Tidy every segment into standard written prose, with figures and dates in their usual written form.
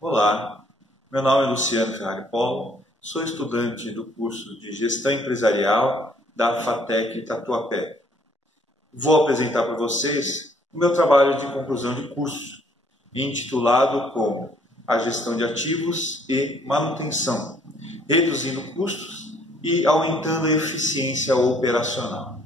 Olá, meu nome é Luciano Ferrari Polo, sou estudante do curso de Gestão Empresarial da FATEC Tatuapé. Vou apresentar para vocês o meu trabalho de conclusão de curso, intitulado como A Gestão de Ativos e Manutenção, reduzindo custos e aumentando a eficiência operacional.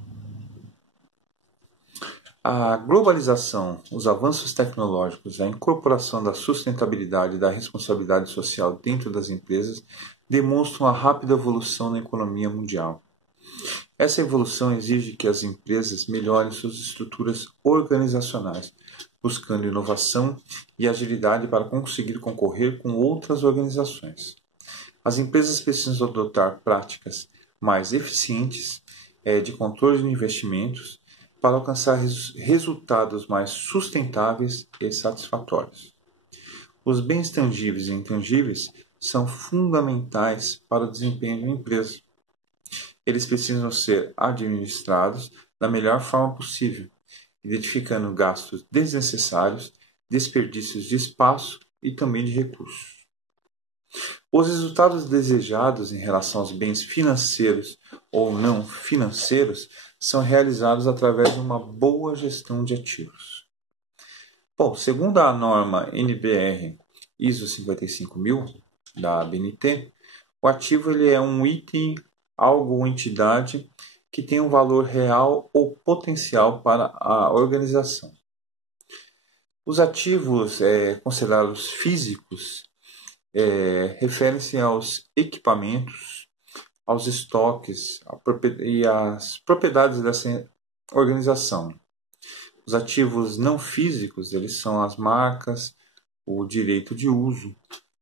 A globalização, os avanços tecnológicos, a incorporação da sustentabilidade e da responsabilidade social dentro das empresas demonstram a rápida evolução na economia mundial. Essa evolução exige que as empresas melhorem suas estruturas organizacionais, buscando inovação e agilidade para conseguir concorrer com outras organizações. As empresas precisam adotar práticas mais eficientes de controle de investimentos para alcançar resultados mais sustentáveis e satisfatórios. Os bens tangíveis e intangíveis são fundamentais para o desempenho de uma empresa. Eles precisam ser administrados da melhor forma possível, identificando gastos desnecessários, desperdícios de espaço e também de recursos. Os resultados desejados em relação aos bens financeiros ou não financeiros são realizados através de uma boa gestão de ativos. Bom, segundo a norma NBR ISO 55000 da ABNT, o ativo ele é um item, algo ou entidade que tem um valor real ou potencial para a organização. Os ativos considerados físicos referem-se aos equipamentos, aos estoques e às propriedades dessa organização. Os ativos não físicos, eles são as marcas, o direito de uso,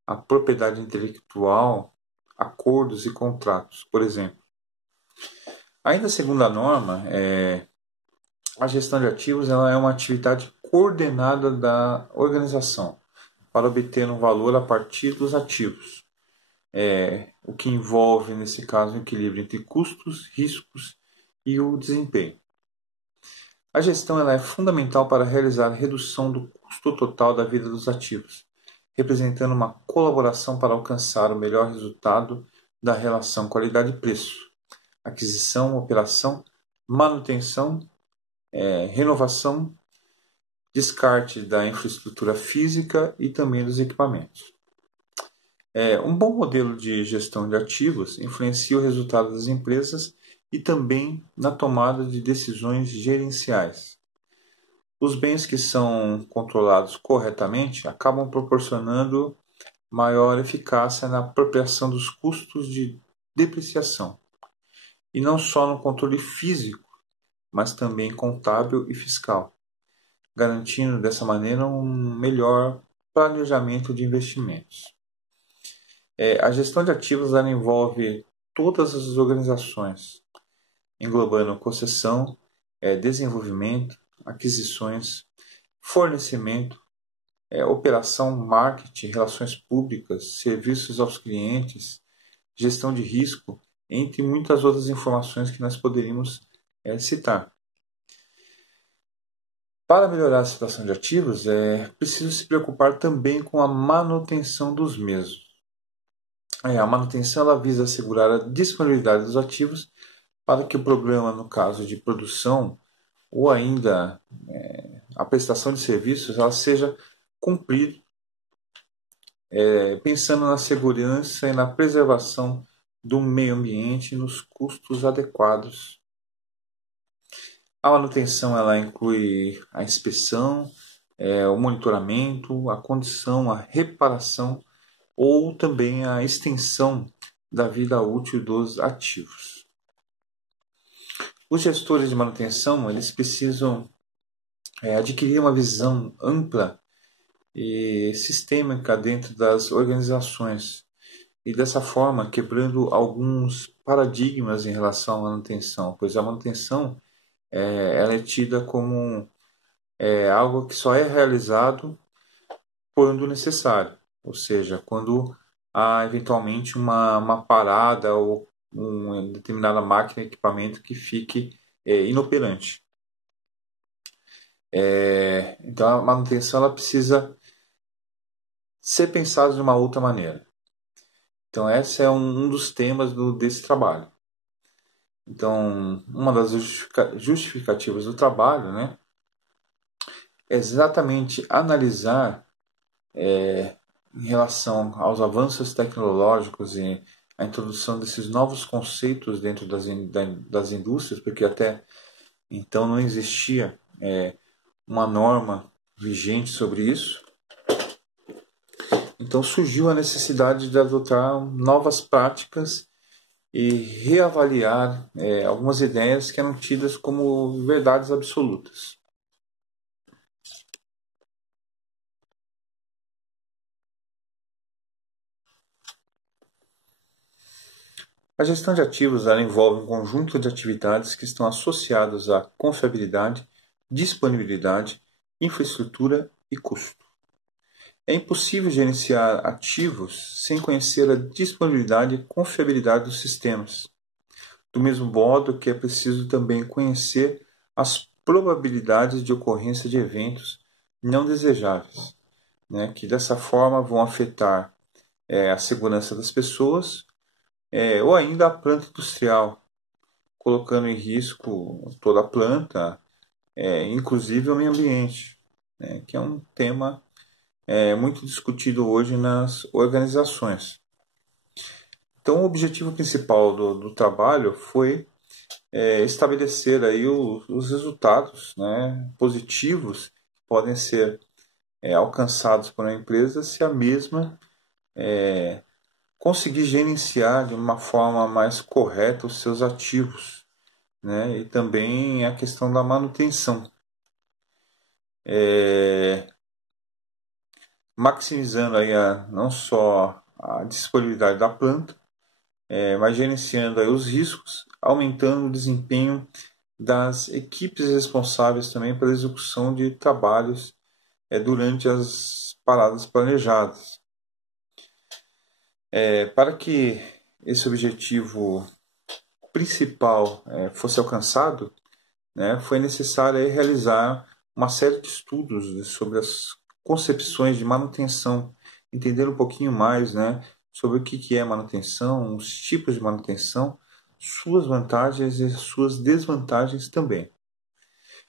a propriedade intelectual, acordos e contratos, por exemplo. Ainda segundo a norma, a gestão de ativos ela é uma atividade coordenada da organização para obter um valor a partir dos ativos. O que envolve, nesse caso, o equilíbrio entre custos, riscos e o desempenho. A gestão ela é fundamental para realizar a redução do custo total da vida dos ativos, representando uma colaboração para alcançar o melhor resultado da relação qualidade-preço, aquisição, operação, manutenção, renovação, descarte da infraestrutura física e também dos equipamentos. Um bom modelo de gestão de ativos influencia o resultado das empresas e também na tomada de decisões gerenciais. Os bens que são controlados corretamente acabam proporcionando maior eficácia na apropriação dos custos de depreciação, e não só no controle físico, mas também contábil e fiscal, garantindo dessa maneira um melhor planejamento de investimentos. A gestão de ativos ela envolve todas as organizações, englobando concessão, desenvolvimento, aquisições, fornecimento, operação, marketing, relações públicas, serviços aos clientes, gestão de risco, entre muitas outras informações que nós poderíamos citar. Para melhorar a situação de ativos, é preciso se preocupar também com a manutenção dos mesmos. A manutenção ela visa assegurar a disponibilidade dos ativos para que o programa, no caso de produção, ou ainda a prestação de serviços, ela seja cumprida, pensando na segurança e na preservação do meio ambiente e nos custos adequados. A manutenção ela inclui a inspeção, o monitoramento, a condição, a reparação ou também a extensão da vida útil dos ativos. Os gestores de manutenção eles precisam adquirir uma visão ampla e sistêmica dentro das organizações e dessa forma quebrando alguns paradigmas em relação à manutenção, pois a manutenção ela é tida como algo que só é realizado quando necessário, ou seja, quando há eventualmente uma parada ou uma determinada máquina, equipamento que fique inoperante. Então a manutenção ela precisa ser pensada de uma outra maneira. Então esse é um dos temas desse trabalho. Então uma das justificativas do trabalho, né, é exatamente analisar em relação aos avanços tecnológicos e a introdução desses novos conceitos dentro das indústrias, porque até então não existia uma norma vigente sobre isso. Então surgiu a necessidade de adotar novas práticas e reavaliar algumas ideias que eram tidas como verdades absolutas. A gestão de ativos ela envolve um conjunto de atividades que estão associadas à confiabilidade, disponibilidade, infraestrutura e custo. É impossível gerenciar ativos sem conhecer a disponibilidade e confiabilidade dos sistemas, do mesmo modo que é preciso também conhecer as probabilidades de ocorrência de eventos não desejáveis, né, que dessa forma vão afetar a segurança das pessoas ou ainda a planta industrial, colocando em risco toda a planta, inclusive o meio ambiente, né, que é um tema muito discutido hoje nas organizações. Então, o objetivo principal do trabalho foi estabelecer aí os resultados, né, positivos que podem ser alcançados por uma empresa se a mesma conseguir gerenciar de uma forma mais correta os seus ativos, né, e também a questão da manutenção. Maximizando aí não só a disponibilidade da planta, mas gerenciando aí os riscos, aumentando o desempenho das equipes responsáveis também pela execução de trabalhos durante as paradas planejadas. Para que esse objetivo principal fosse alcançado, né, foi necessário aí realizar uma série de estudos sobre as concepções de manutenção, entender um pouquinho mais, né, sobre o que é manutenção, os tipos de manutenção, suas vantagens e suas desvantagens também.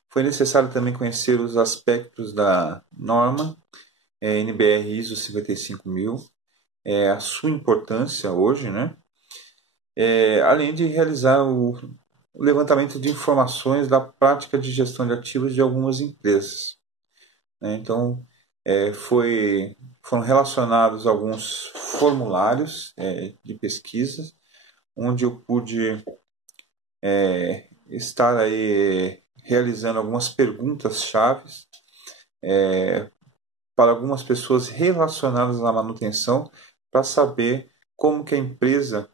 Foi necessário também conhecer os aspectos da norma NBR ISO 55000, a sua importância hoje, né, além de realizar o levantamento de informações da prática de gestão de ativos de algumas empresas, né? Então, foram relacionados alguns formulários de pesquisas, onde eu pude estar aí realizando algumas perguntas chaves para algumas pessoas relacionadas à manutenção, para saber como que a empresa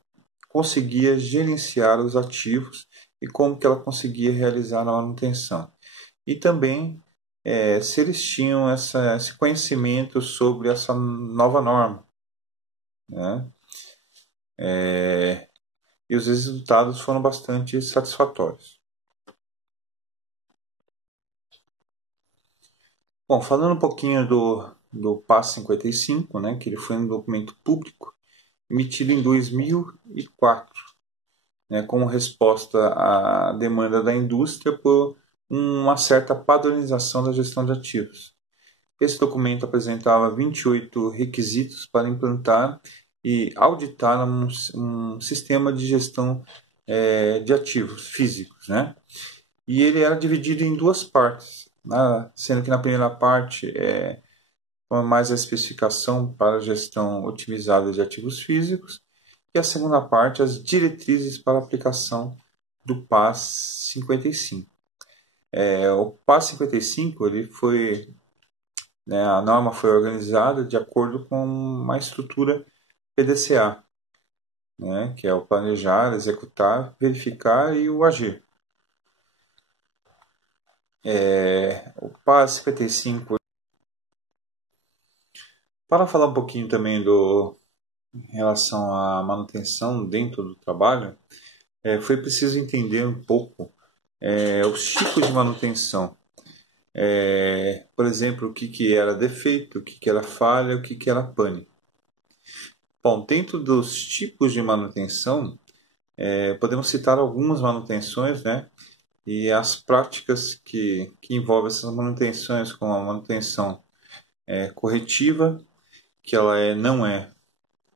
conseguia gerenciar os ativos e como que ela conseguia realizar a manutenção. E também se eles tinham esse conhecimento sobre essa nova norma, né? E os resultados foram bastante satisfatórios. Bom, falando um pouquinho do PAS 55, né, que ele foi um documento público emitido em 2004, né, como resposta à demanda da indústria por uma certa padronização da gestão de ativos. Esse documento apresentava 28 requisitos para implantar e auditar um sistema de gestão de ativos físicos, né? E ele era dividido em duas partes, né? Sendo que na primeira parte mais a especificação para a gestão otimizada de ativos físicos e a segunda parte as diretrizes para a aplicação do PAS 55. O PAS 55 ele foi, né, a norma foi organizada de acordo com uma estrutura PDCA, né, que é o planejar, executar, verificar e o agir. O PAS 55, para falar um pouquinho também em relação à manutenção dentro do trabalho, foi preciso entender um pouco os tipos de manutenção. Por exemplo, o que era defeito, o que era falha, o que era pane. Bom, dentro dos tipos de manutenção, podemos citar algumas manutenções, né? E as práticas que envolvem essas manutenções, como a manutenção corretiva, que ela não é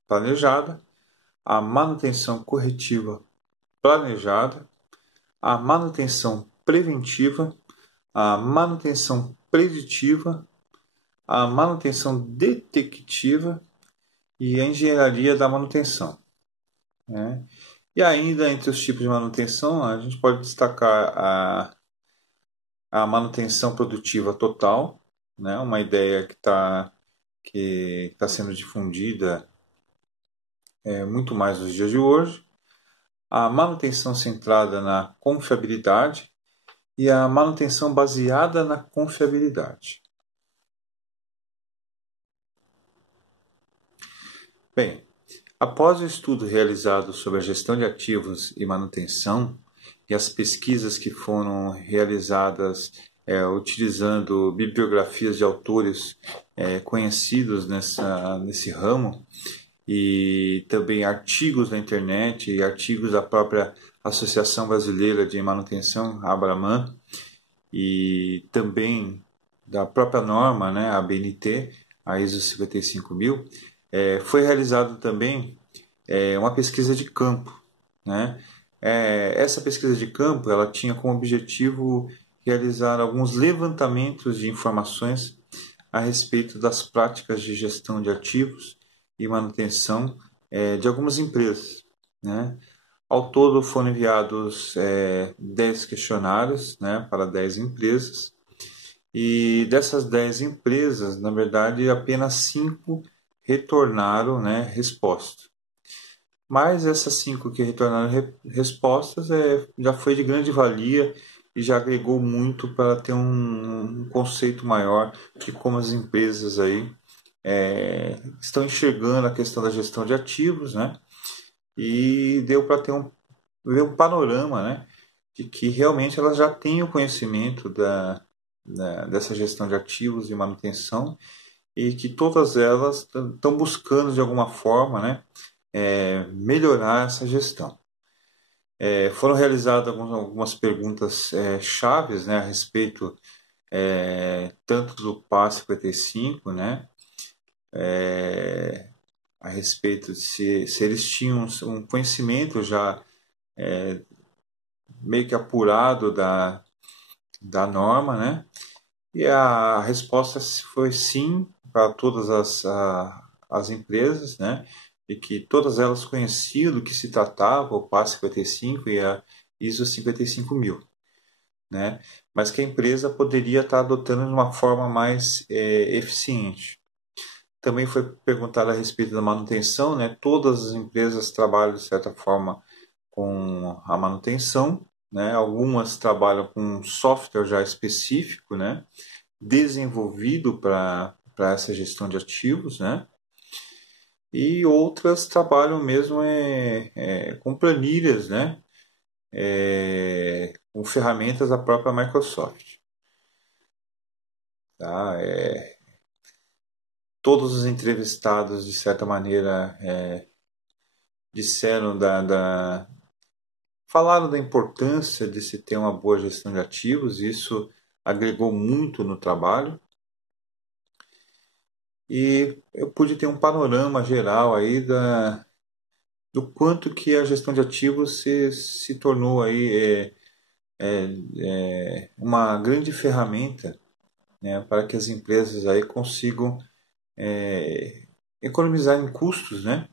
planejada, a manutenção corretiva planejada, a manutenção preventiva, a manutenção preditiva, a manutenção detectiva e a engenharia da manutenção, né? E ainda entre os tipos de manutenção, a gente pode destacar a manutenção produtiva total, né? Uma ideia que tá sendo difundida muito mais nos dias de hoje, a manutenção centrada na confiabilidade e a manutenção baseada na confiabilidade. Bem, após o estudo realizado sobre a gestão de ativos e manutenção e as pesquisas que foram realizadas utilizando bibliografias de autores conhecidos nesse ramo, e também artigos na internet e artigos da própria Associação Brasileira de Manutenção, a Abraman, e também da própria norma, né, a BNT, a ISO 55000, foi realizado também uma pesquisa de campo, né? Essa pesquisa de campo ela tinha como objetivo realizar alguns levantamentos de informações a respeito das práticas de gestão de ativos e manutenção de algumas empresas, né? Ao todo foram enviados 10 questionários, né, para 10 empresas, e dessas 10 empresas, na verdade, apenas 5 retornaram, né, resposta. Mas essas 5 que retornaram respostas já foi de grande valia e já agregou muito para ter um conceito maior de como as empresas aí estão enxergando a questão da gestão de ativos, né? E deu para ver um panorama, né? De que realmente elas já têm o conhecimento dessa gestão de ativos e manutenção e que todas elas estão buscando de alguma forma, né? Melhorar essa gestão. Foram realizadas algumas perguntas chaves, né? A respeito tanto do PAS 55, né? A respeito de se eles tinham um conhecimento já meio que apurado da norma, né? E a resposta foi sim para todas as empresas, né? E que todas elas conheciam do que se tratava o PAS 55 e a ISO 55000, né? Mas que a empresa poderia estar adotando de uma forma mais eficiente. Também foi perguntado a respeito da manutenção, né? Todas as empresas trabalham de certa forma com a manutenção, né? Algumas trabalham com um software já específico, né? Desenvolvido para essa gestão de ativos, né? E outras trabalham mesmo com planilhas, né? Com ferramentas da própria Microsoft. Tá? Todos os entrevistados, de certa maneira, disseram falaram da importância de se ter uma boa gestão de ativos, e isso agregou muito no trabalho. E eu pude ter um panorama geral aí do quanto que a gestão de ativos se tornou aí uma grande ferramenta, né, para que as empresas aí consigam economizar em custos, né,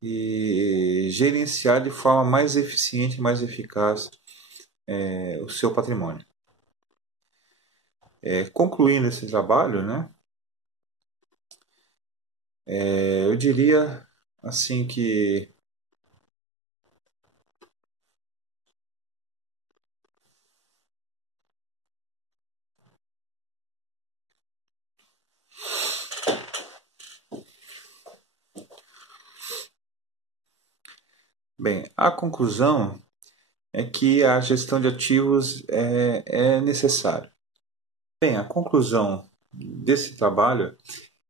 e gerenciar de forma mais eficiente e mais eficaz o seu patrimônio. Concluindo esse trabalho, né, eu diria assim que bem, a conclusão é que a gestão de ativos é necessária. Bem, a conclusão desse trabalho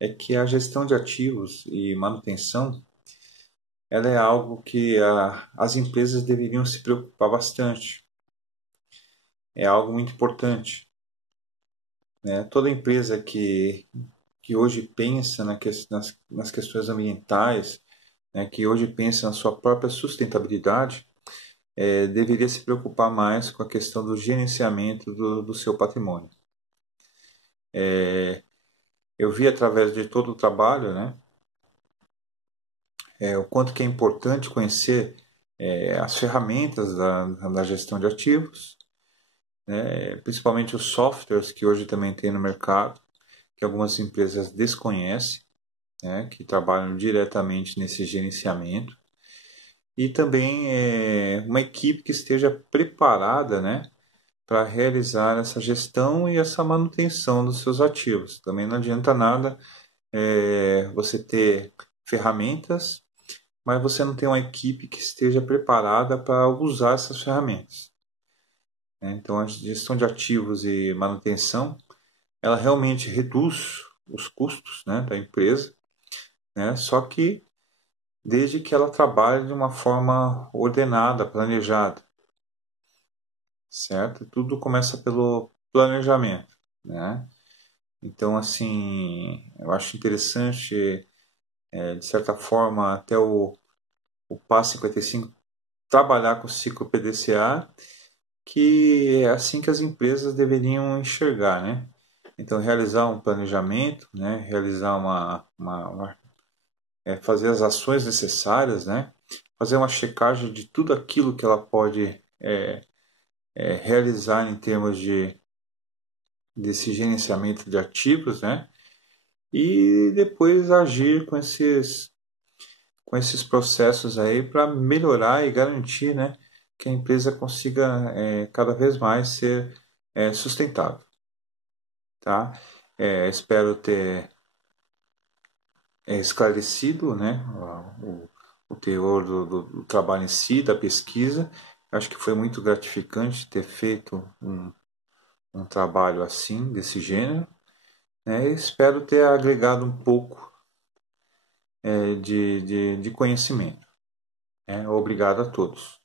é que a gestão de ativos e manutenção ela é algo que as empresas deveriam se preocupar bastante. É algo muito importante, né? Toda empresa que hoje pensa nas questões ambientais, né, que hoje pensa na sua própria sustentabilidade, deveria se preocupar mais com a questão do gerenciamento do seu patrimônio. Eu vi através de todo o trabalho, né, o quanto que é importante conhecer as ferramentas da gestão de ativos, né, principalmente os softwares que hoje também tem no mercado, que algumas empresas desconhecem, né, que trabalham diretamente nesse gerenciamento, e também uma equipe que esteja preparada, né, para realizar essa gestão e essa manutenção dos seus ativos. Também não adianta nada você ter ferramentas, mas você não tem uma equipe que esteja preparada para usar essas ferramentas, né? Então, a gestão de ativos e manutenção, ela realmente reduz os custos, né, da empresa, né? Só que desde que ela trabalhe de uma forma ordenada, planejada, certo? Tudo começa pelo planejamento, né? Então, assim, eu acho interessante, de certa forma, até o PAS 55 trabalhar com o ciclo PDCA, que é assim que as empresas deveriam enxergar, né? Então, realizar um planejamento, né? Realizar fazer as ações necessárias, né? Fazer uma checagem de tudo aquilo que ela pode realizar em termos desse gerenciamento de ativos, né? E depois agir com esses processos aí para melhorar e garantir, né, que a empresa consiga cada vez mais ser sustentável, tá? Espero ter esclarecido, né, o teor do trabalho em si, da pesquisa. Acho que foi muito gratificante ter feito um trabalho assim, desse gênero, né? E espero ter agregado um pouco de conhecimento. Obrigado a todos.